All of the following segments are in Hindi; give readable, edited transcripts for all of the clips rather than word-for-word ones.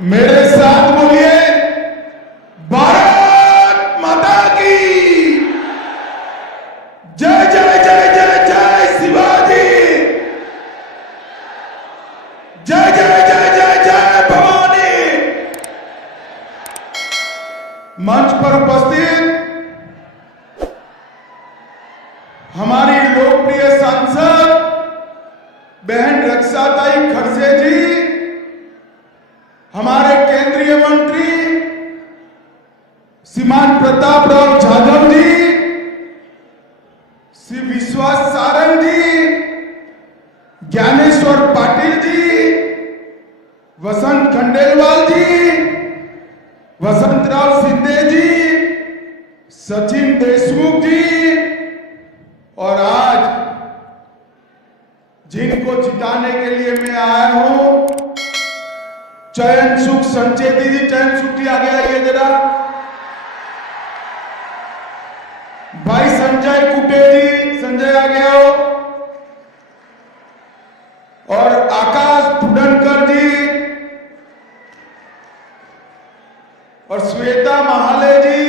मेरे साथ बोलिए, भारत माता की जय जय जय जय जय शिवाजी, जय जय जय जय जय भवानी। मंच पर उपस्थित हमारी लोकप्रिय सांसद बहन रक्षाताई खड़से जी, हमारे केंद्रीय मंत्री श्रीमान प्रताप राव जाधव जी, श्री विश्वास सारंग जी, ज्ञानेश्वर पाटिल जी, वसंत खंडेलवाल जी, वसंतराव शिंदे जी, सचिन देशमुख जी, और आज जिनको जिताने के लिए मैं आया हूं, चयन सुख संचेती जी, चयन सुख जी आगे आइए जरा, भाई संजय कुटे जी, संजय आगे आओ, और आकाश फुडनकर जी, और श्वेता महाले जी।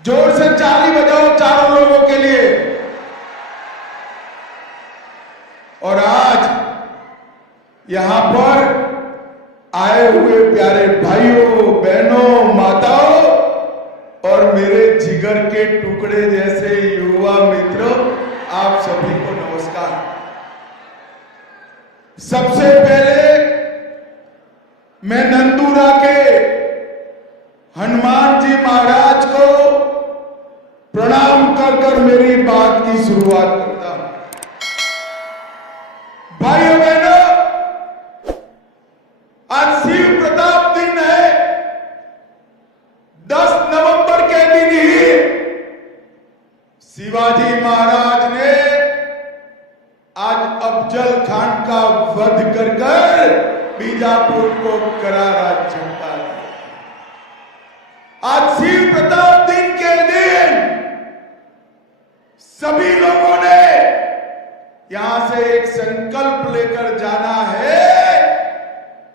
जोर से ताली बजाओ चारों लोगों के लिए। और आज यहां पर आए हुए प्यारे भाइयों बहनों माताओं और मेरे जिगर के टुकड़े जैसे युवा मित्रों, आप सभी को नमस्कार। सबसे पहले मैं नंदूरा के हनुमान जी महाराज को प्रणाम कर कर मेरी बात की शुरुआत करता हूं। भाइयों बहनों, आज शिव प्रताप दिन है। 10 नवंबर के दिन ही शिवाजी महाराज ने आज अफजल खान का वध कर कर बीजापुर को करारा झटका दिया। आज शिव प्रताप दिन के दिन सभी लोगों ने यहां से एक संकल्प लेकर जाना है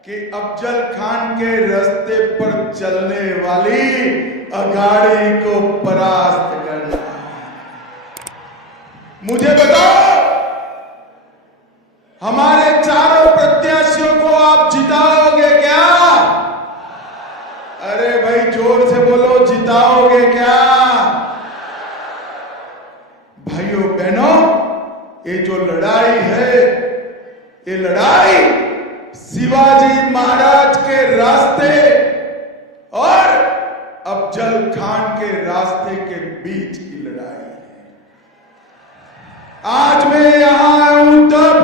कि अफजल खान के रास्ते पर चलने वाली अघाड़ी को परास्त करना। मुझे बताओ, हमारे चारों प्रत्याशियों को आप जिताओगे क्या? अरे भाई जोर से बोलो, जिताओगे क्या? भाइयों बहनों, ये जो लड़ाई है, ये लड़ाई शिवाजी महाराज के रास्ते और अफजल खान के रास्ते के बीच की लड़ाई है। आज मैं यहां आया हूं तब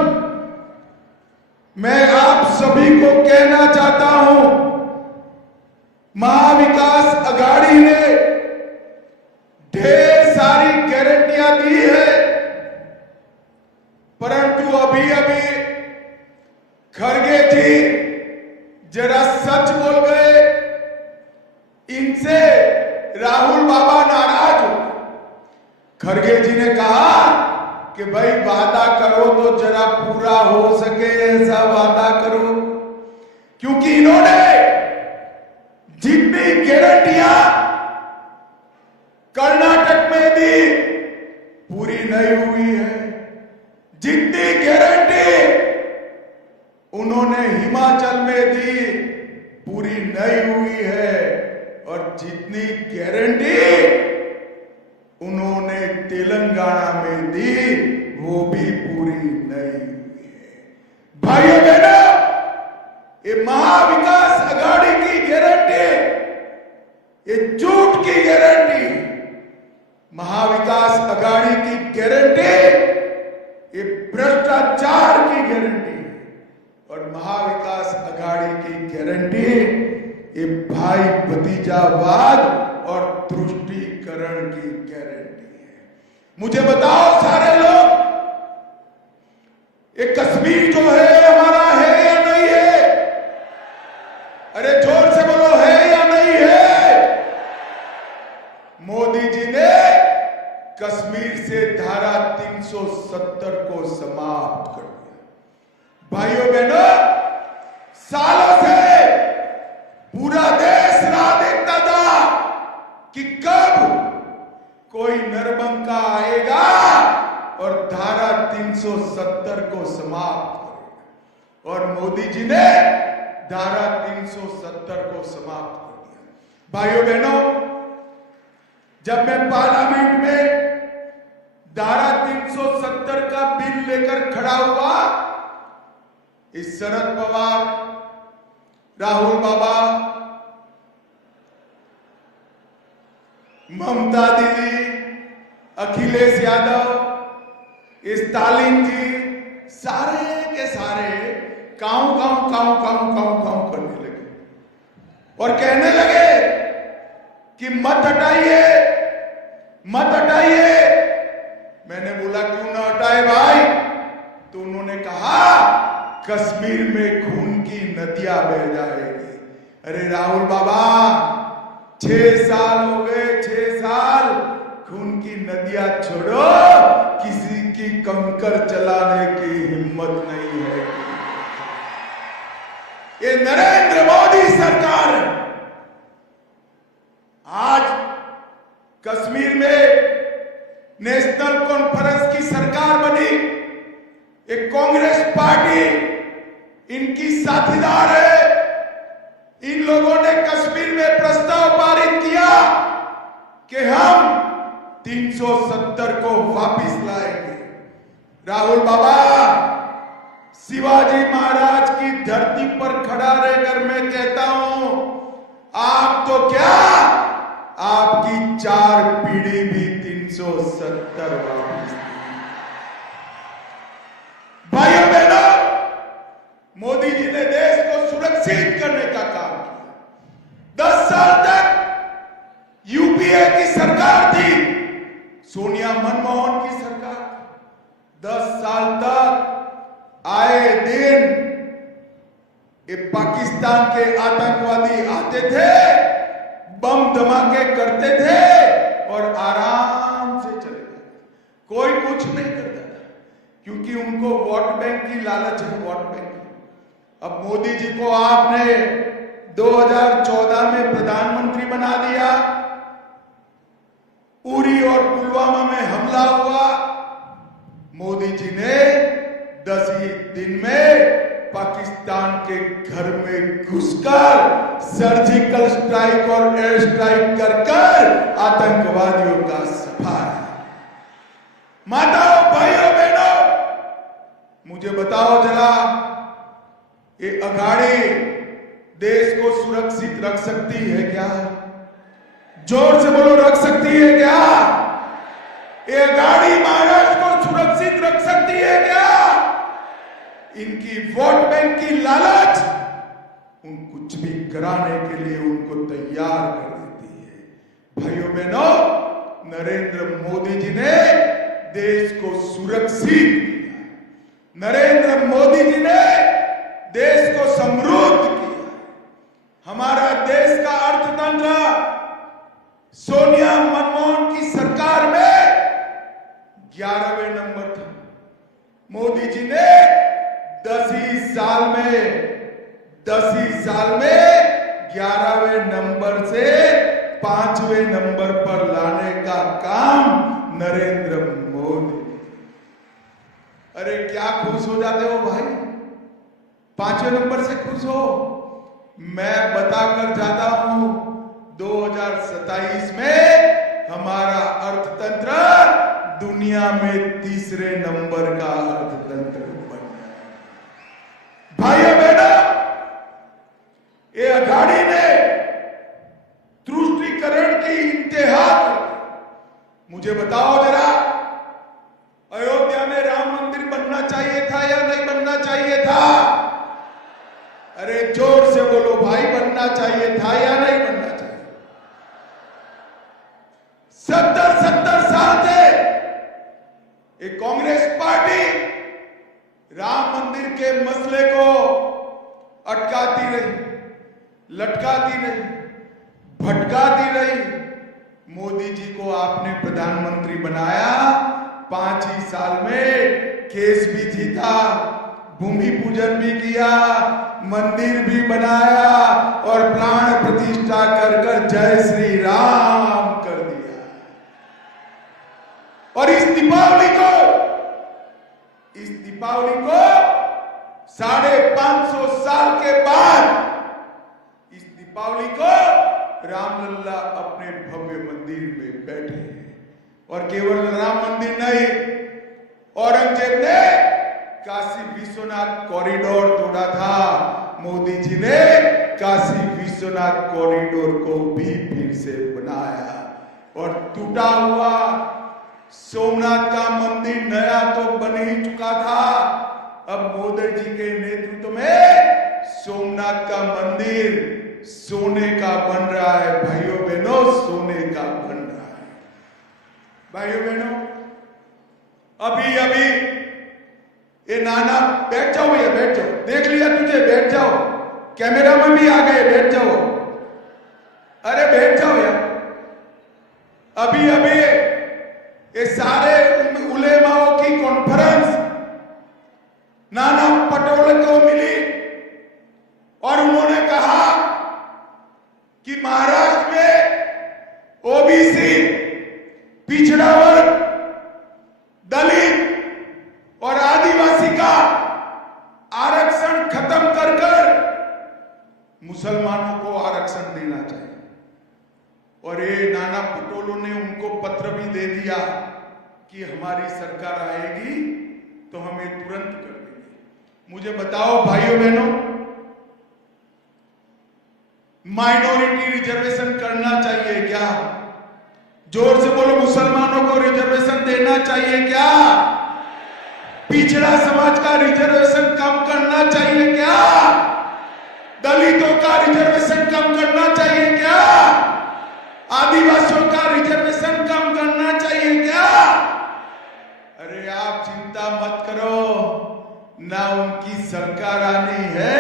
मैं आप सभी को कहना चाहता हूं, महाविकास अघाड़ी ने ढेर सारी गारंटियां दी है, परंतु अभी अभी खड़गे जी जरा सच बोल गए। इनसे राहुल बाबा नाराज हो। खड़गे जी ने कहा कि भाई वादा करो तो जरा पूरा हो सके ऐसा वादा करो, क्योंकि इन्होंने जितनी गारंटियां कर्नाटक में दी पूरी नहीं हुई है, जितनी गारंटी उन्होंने हिमाचल में दी पूरी नहीं हुई है, और जितनी गारंटी उन्होंने तेलंगाना में दी वो भी पूरी नहीं हुई है। भाइयों बहनों, ये महाविकास अघाड़ी की गारंटी, ये झूठ की गारंटी, महाविकास अघाड़ी की गारंटी ये भ्रष्टाचार की गारंटी, और महाविकास अघाड़ी की गारंटी ये भाई भतीजावाद और तुष्टीकरण की गारंटी है। मुझे बताओ सारे लोग, ये कश्मीर जो है हमारा है या नहीं है? अरे जोर से बोलो, है या नहीं है? मोदी जी ने कश्मीर से धारा 370 को समाप्त कर दिया। भाइयों बहनों, सालों से कोई नरबंका आएगा और धारा 370 को समाप्त करेगा। और मोदी जी ने धारा 370 को समाप्त कर दिया। भाइयों बहनों, जब मैं पार्लियामेंट में धारा 370 का बिल लेकर खड़ा हुआ, इस शरद पवार, राहुल बाबा, ममता दीदी, अखिलेश यादव, स्टालिन जी, सारे के सारे काऊ काऊ काऊ काऊ काऊ काऊ करने लगे और कहने लगे कि मत हटाइए, मत हटाइए। मैंने बोला क्यों ना हटाए भाई? तो उन्होंने कहा कश्मीर में खून की नदियां बह जाएगी। अरे राहुल बाबा, 6 साल हो गए, 6 साल, खून की नदियां छोड़ो, किसी की कंकर चलाने की हिम्मत नहीं है। ये नरेंद्र मोदी सरकार आज कश्मीर में नेशनल कॉन्फ्रेंस की सरकार बनी, एक कांग्रेस पार्टी इनकी साथीदार है। इन लोगों ने कश्मीर में प्रस्ताव पारित किया कि हम 370 को वापस लाएंगे। राहुल बाबा, शिवाजी महाराज की धरती पर खड़ा रहकर मैं कहता हूं, आप तो क्या, आपकी 4 पीढ़ी भी 370 वापस। भाइयों बहनों, मोदी जी ने देश को सुरक्षित करने का काम किया। 10 साल तक यूपीए की सरकार थी, सोनिया मनमोहन की सरकार थी। 10 साल तक आए दिन ये पाकिस्तान के आतंकवादी आते थे, बम धमाके करते थे और आराम से चले जाते, कोई कुछ नहीं करता था, क्योंकि उनको वोट बैंक की लालच है, वोट बैंक। अब मोदी जी को आपने 2014 में प्रधानमंत्री बना दिया, उरी और पुलवामा में हमला हुआ, मोदी जी ने 10 ही दिन में पाकिस्तान के घर में घुसकर सर्जिकल स्ट्राइक और एयर स्ट्राइक कर आतंकवादियों का सफाया। माताओं, भाइयों, बहनों, मुझे बताओ जरा, ये अघाड़ी देश को सुरक्षित रख सकती है क्या? जोर से बोलो, रख सकती है क्या? ये अघाड़ी महाराष्ट्र को सुरक्षित रख सकती है क्या? इनकी वोट बैंक की लालच उन कुछ भी कराने के लिए उनको तैयार कर देती है। भाइयों बहनों, नरेंद्र मोदी जी ने देश को सुरक्षित किया, नरेंद्र मोदी जी ने देश को समृद्ध किया। हमारा देश का अर्थतंत्र सोनिया मनमोहन की सरकार में 11वें नंबर था। मोदी जी ने 10 ही साल में 11वें नंबर से 5वें नंबर पर लाने का काम नरेंद्र मोदी। अरे क्या खुश हो जाते हो भाई? 5वें नंबर से खुश हो? मैं बताकर जाता हूं, 2027 में हमारा अर्थतंत्र दुनिया में 3रे नंबर का अर्थतंत्र बन गया। भाइयों बहनों, ये अघाड़ी ने तुष्टीकरण की इंतहा। मुझे बताओ जरा, अयोध्या में राम मंदिर बनना चाहिए था या नहीं बनना चाहिए था? अरे जोर से बोलो भाई, बनना चाहिए था या नहीं बनना चाहिए? 70 साल से एक कांग्रेस पार्टी राम मंदिर के मसले को अटकाती रही, लटकाती रही, भटकाती रही। मोदी जी को आपने प्रधानमंत्री बनाया, 5 ही साल में केस भी जीता, भूमि पूजन भी किया, मंदिर भी बनाया और प्राण प्रतिष्ठा कर जय श्री राम कर दिया। इस दीपावली को 550 साल के बाद इस दीपावली को रामलला अपने भव्य मंदिर में बैठे हैं। और केवल राम मंदिर नहीं, औरंगजेब ने काशी विश्वनाथ कॉरिडोर तोड़ा था, मोदी जी ने काशी विश्वनाथ कॉरिडोर को भी फिर से बनाया। और टूटा हुआ सोमनाथ का मंदिर नया तो बन ही चुका था, अब मोदी जी के नेतृत्व में सोमनाथ का मंदिर सोने का बन रहा है। भाइयों बहनों, सोने का बन रहा है। भाइयों बहनों, अभी अभी ये नाना, बैठ जाओ भैया, बैठ जाओ, देख लिया तुझे, बैठ जाओ, कैमरा में भी आ गए, बैठ जाओ, अरे बैठ जाओ यार। अभी अभी ये सारे उलेमाओं की कॉन्फ्रेंस नाना पटोले को मिली और उन्होंने कहा कि महाराष्ट्र में ओबीसी, पिछड़ा वर्ग, दलित और आदिवासी का आरक्षण खत्म कर मुसलमानों को आरक्षण देना चाहिए। और ये नाना पटोले ने उनको पत्र भी दे दिया कि हमारी सरकार आएगी तो हमें तुरंत कर देंगे। मुझे बताओ भाइयों बहनों, माइनॉरिटी रिजर्वेशन करना चाहिए क्या? जोर से बोलो, मुसलमानों को रिजर्वेशन देना चाहिए क्या? पिछड़ा समाज का रिजर्वेशन कम करना चाहिए क्या? दलितों का रिजर्वेशन कम करना चाहिए क्या? आदिवासियों का रिजर्वेशन कम करना चाहिए क्या? अरे आप चिंता मत करो, ना उनकी सरकार आनी है,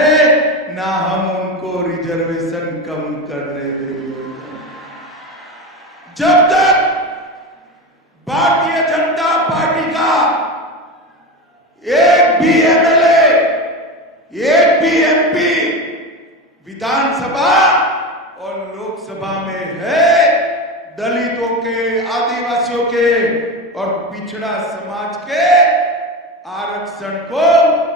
ना हम उनको रिजर्वेशन कम करने देंगे। जब तक भारतीय जनता पार्टी का एक भी एमएलए, एक भी एमपी विधानसभा और लोकसभा में है, दलितों के, आदिवासियों के और पिछड़ा समाज के आरक्षण को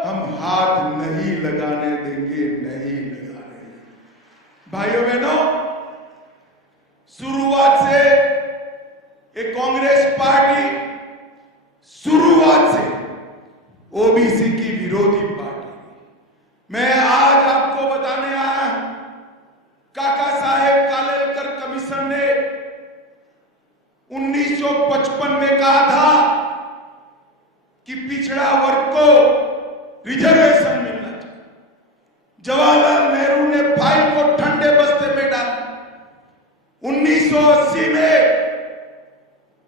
हम हाथ नहीं लगाने देंगे, नहीं लगाने देंगे। भाइयों बहनों, शुरुआत से एक कांग्रेस पार्टी शुरुआत से ओबीसी की विरोधी पार्टी। मैं आज आपको बताने आया हूं, काका साहेब कालेलकर कमीशन ने 1955 में कहा था कि पिछड़ा वर्ग को रिजर्वेशन मिलना चाहिए। जवाहरलाल नेहरू ने फाइल को ठंडे बस्ते में डाला। 1980 में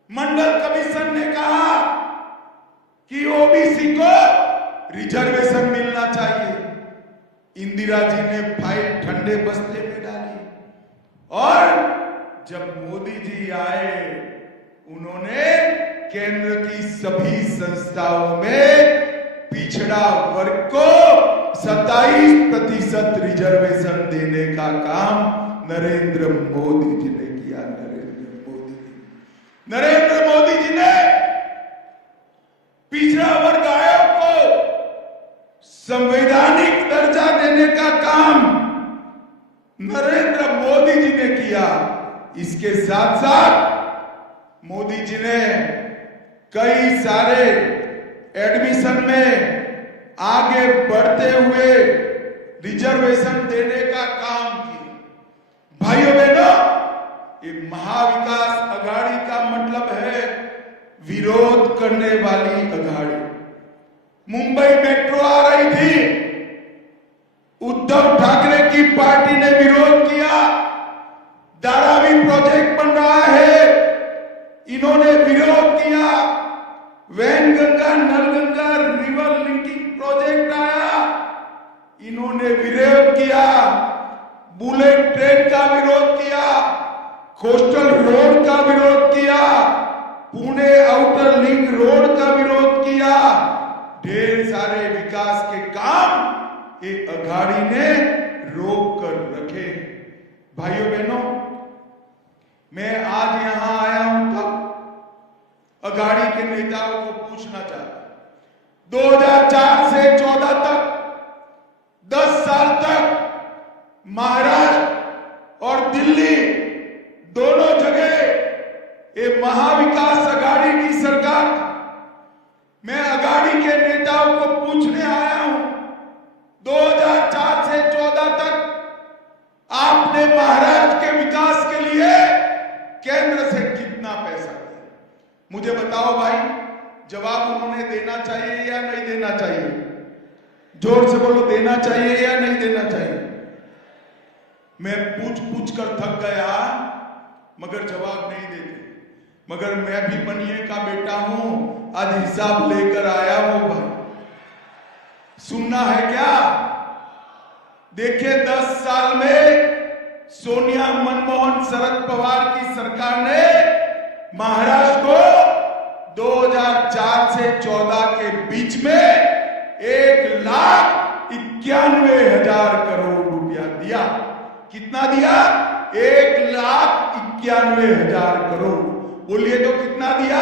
मंडल कमीशन ने कहा कि ओबीसी को रिजर्वेशन मिलना चाहिए। इंदिरा जी ने फाइल ठंडे बस्ते में डाली और जब मोदी जी आए, उन्होंने केंद्र की सभी संस्थाओं में पिछड़ा वर्ग को 27% रिजर्वेशन देने का काम नरेंद्र मोदी जी ने किया। नरेंद्र मोदी जी ने पिछड़ा वर्ग आयोग को संवैधानिक दर्जा देने का काम नरेंद्र मोदी जी ने किया। इसके साथ साथ मोदी जी ने कई सारे एडमिशन में आगे बढ़ते हुए रिजर्वेशन देने का काम किया। भाइयों बहनों, ये महाविकास अघाड़ी का मतलब है विरोध करने वाली अघाड़ी। मुंबई मेट्रो आ रही थी, उद्धव ठाकरे की पार्टी ने विरोध किया। धारावी प्रोजेक्ट बन रहा है, इन्होंने विरोध किया। Wainganga Nalganga river linking project आया, इन्होंने विरोध किया। बुलेट ट्रेन का विरोध किया, कोस्टल रोड का विरोध किया, पुणे आउटर लिंक रोड का विरोध किया। ढेर सारे विकास के काम ये अघाड़ी ने रोक कर रखे। भाइयों बहनों, मैं आज यहां आया हूं तब अघाड़ी के नेताओं को पूछना चाहता हूं। 2004 से 14 तक 10 साल तक महाराष्ट्र और दिल्ली दोनों जगह ये महाविकास अघाड़ी की सरकार। मैं अघाड़ी के नेताओं को पूछने आया हूं, 2004 से 14 तक आपने महाराष्ट्र के विकास के लिए केंद्र से कितना पैसा दिया? मुझे बताओ भाई, जवाब उन्होंने देना चाहिए या नहीं देना चाहिए? जोर से बोलो, देना चाहिए या नहीं देना चाहिए? मैं पूछ पूछ कर थक गया, मगर जवाब नहीं देते। मगर मैं भी बनिए का बेटा हूं, आज हिसाब लेकर आया हूं भाई। सुनना है क्या? देखिए 10 साल में सोनिया, मनमोहन, शरद पवार की सरकार ने महाराष्ट्र को 2004 से 14 के बीच में 1,91,000 करोड़ रुपया दिया। कितना दिया? 1,91,000 करोड़। बोलिए तो कितना दिया?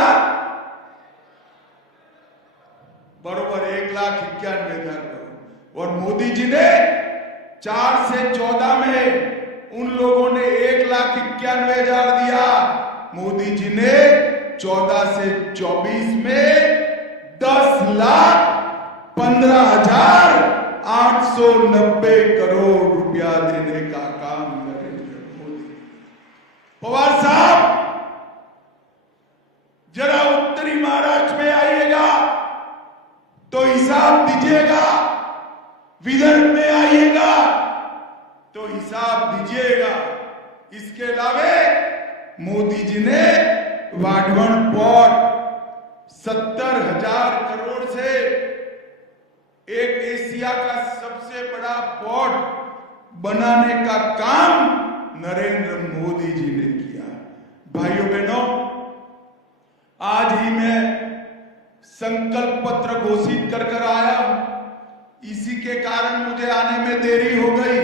बरोबर 1,91,000 करोड़। और मोदी जी ने 4 से 14 में उन लोगों ने 1,91,000 दिया। मोदी जी ने 14 से 24 में 10,15,890 करोड़ रुपया देने का काम नरेंद्र मोदी। पवार साहब, जरा उत्तरी महाराष्ट्र में आइएगा तो हिसाब दीजिएगा, विदर्भ में आइएगा तो हिसाब दीजिएगा। इसके अलावे मोदी जी ने वाढवण पोर्ट 70,000 करोड़ से एक एशिया का सबसे बड़ा पोर्ट बनाने का काम नरेंद्र मोदी जी ने किया। भाइयों बहनों, आज ही मैं संकल्प पत्र घोषित कर आया हूं। इसी के कारण मुझे आने में देरी हो गई।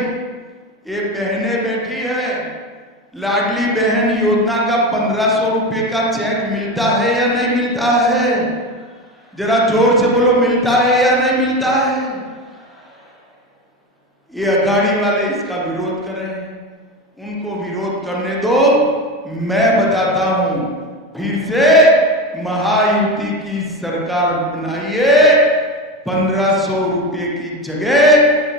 ये बहनें बैठी है, लाडली बहन योजना का 1500 रुपए का चेक मिलता है या नहीं मिलता है? जरा जोर से बोलो, मिलता है या नहीं मिलता है? ये अघाड़ी वाले इसका विरोध कर रहे हैं, उनको विरोध करने दो। मैं बताता हूं, फिर से महायुति की सरकार बनाइए। 1500 रुपए की जगह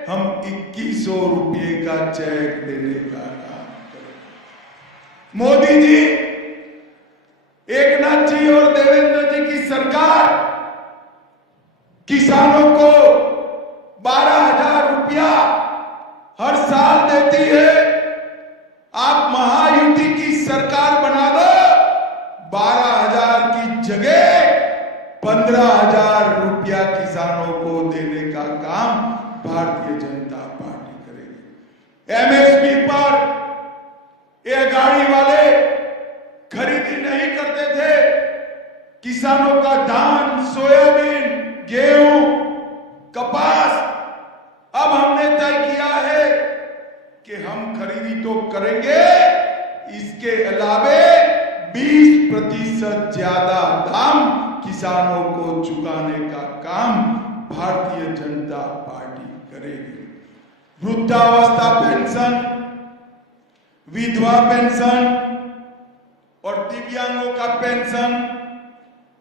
हम 2100 रुपए का चेक देने का काम करें। मोदी जी, एकनाथ जी और देवेंद्र जी की सरकार किसानों को 12,000 रुपया हर साल देती है। आप महायुति की सरकार बना दो, 12,000 की जगह 15,000 रुपया किसानों को देने का काम भारतीय जनता पार्टी करेगी। एमएसपी पर ये गाड़ी वाले खरीदी नहीं करते थे। किसानों का धान, सोयाबीन, गेहूं, कपास, अब हमने तय किया है कि हम खरीदी तो करेंगे, इसके अलावे 20% ज्यादा दाम किसानों को चुकाने का काम भारतीय जनता पार्टी करेगी। वृद्धावस्था पेंशन, विधवा पेंशन और दिव्यांगों का पेंशन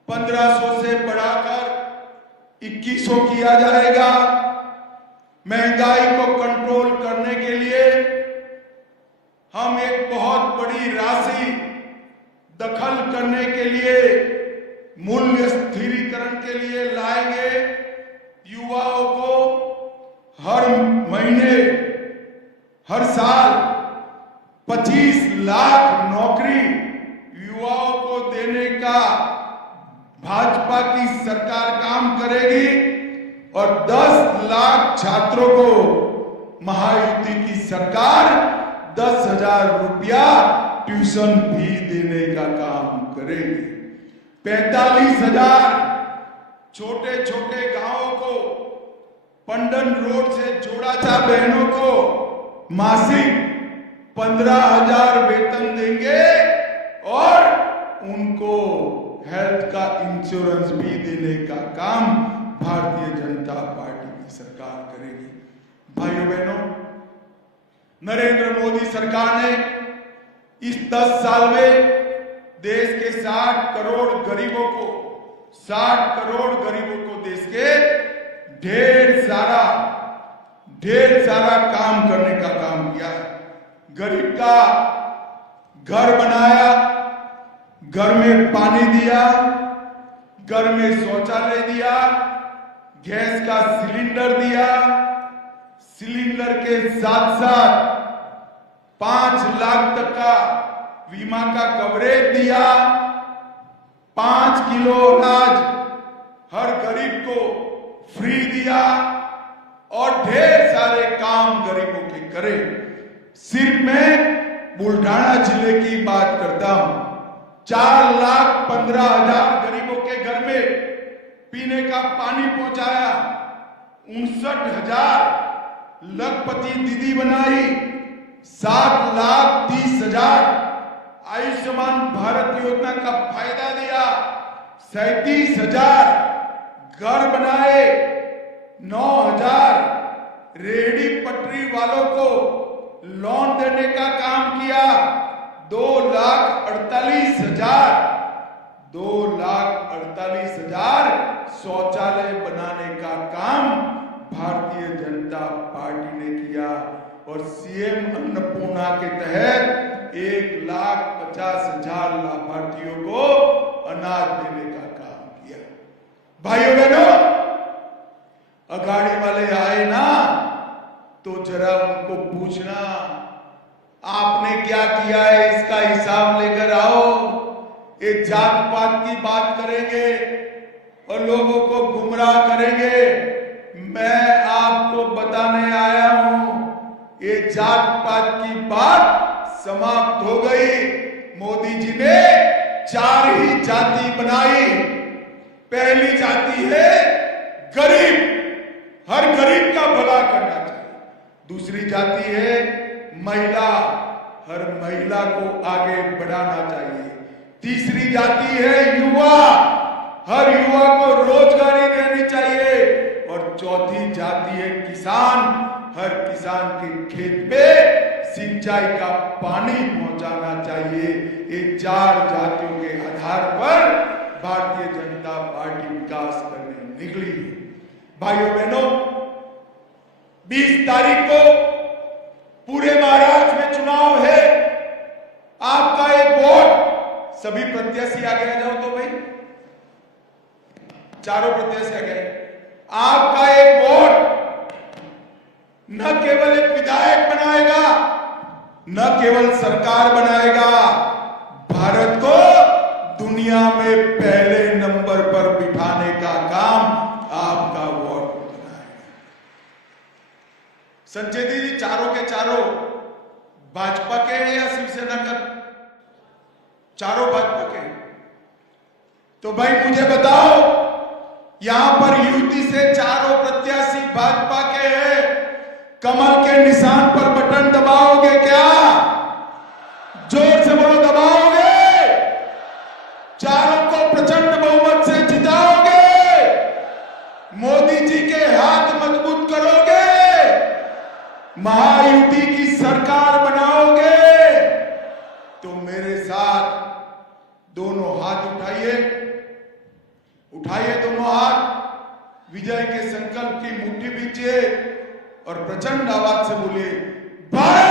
1500 से बढ़ाकर 2100 किया जाएगा। महंगाई को कंट्रोल करने के लिए हम एक बहुत बड़ी राशि दखल करने के लिए, मूल्य स्थिरीकरण के लिए लाएंगे। युवाओं को हर महीने, हर साल 25 लाख नौकरी युवाओं को देने का भाजपा की सरकार काम करेगी और 10 लाख छात्रों को महायुति की सरकार 10,000 रुपया ट्यूशन फी देने का काम करेगी। 45,000 छोटे छोटे गांवों को पंडन रोड से जोड़ाचा बहनों को मासिक 15,000 वेतन देंगे और उनको हेल्थ का इंश्योरेंस भी देने का काम भारतीय जनता पार्टी की सरकार करेगी। भाइयों बहनों, नरेंद्र मोदी सरकार ने इस 10 साल में देश के 60 करोड़ गरीबों को देश के ढेर सारा काम करने का काम किया। गरीब का घर बनाया, घर में पानी दिया, घर में शौचालय दिया, गैस का सिलेंडर दिया, सिलेंडर के साथ साथ 5 लाख तक का बीमा का कवरेज दिया, 5 किलो अनाज हर गरीब को फ्री दिया और ढेर सारे काम गरीबों के करे। सिर्फ मैं बुल्ढाना जिले की बात करता हूं, 4,15,000 गरीबों के घर में पीने का पानी पहुंचाया, 59,000 लखपति दीदी बनाई, 7,30,000 आयुष्मान भारत योजना का फायदा दिया, 37,000 घर बनाए, 9,000 रेहड़ी पटरी वालों को लोन देने का काम किया, 2,48,000 शौचालय बनाने का काम भारतीय जनता पार्टी ने किया और सीएम अन्नपूर्णा के तहत 1,50,000 लाभार्थियों को अनाज देने का काम किया। भाइयों बहनों, अगाड़ी वाले आए ना तो जरा उनको पूछना आपने क्या किया है, इसका हिसाब लेकर आओ। ये जात पात की बात करेंगे और लोगों को गुमराह करेंगे। मैं आपको बताने आया हूं, ये जात पात की बात समाप्त हो गई। मोदी जी ने 4 ही जाति बनाई। पहली जाति है गरीब, हर गरीब का भला करना चाहिए। दूसरी जाति है महिला, हर महिला को आगे बढ़ाना चाहिए। तीसरी जाति है युवा, हर युवा को रोजगारी देनी चाहिए। और चौथी जाति है किसान, हर किसान के खेत में सिंचाई का पानी पहुंचाना चाहिए। ये 4 जातियों के आधार पर भारतीय जनता पार्टी विकास करने निकली है। भाइयों बहनों, 20 तारीख को पूरे महाराष्ट्र में चुनाव है। आपका एक वोट, सभी प्रत्याशी आगे आ जाओ तो भाई, चारों प्रत्याशी आ गए। आपका एक वोट न केवल एक विधायक बनाएगा, न केवल सरकार बनाएगा, भारत को दुनिया में पहले नंबर पर बिठाने का काम आपका वोट बनाएगा। संजय दीदी, चारों के चारों भाजपा के हैं या शिवसेना का? चारों भाजपा के। तो भाई मुझे बताओ, यहां पर युति से चारों प्रत्याशी भाजपा के हैं, कमल के निशान पर बटन दबाओगे क्या? जोर से बोलो, दबाओगे? चारों को प्रचंड बहुमत से जिताओगे? मोदी जी के हाथ मजबूत करोगे? महायुति की सरकार बनाओगे? तो मेरे साथ दोनों हाथ उठाइए, दोनों हाथ, विजय के संकल्प की मुट्ठी बीचिए और प्रचंड आवाज से बोलिए, भारत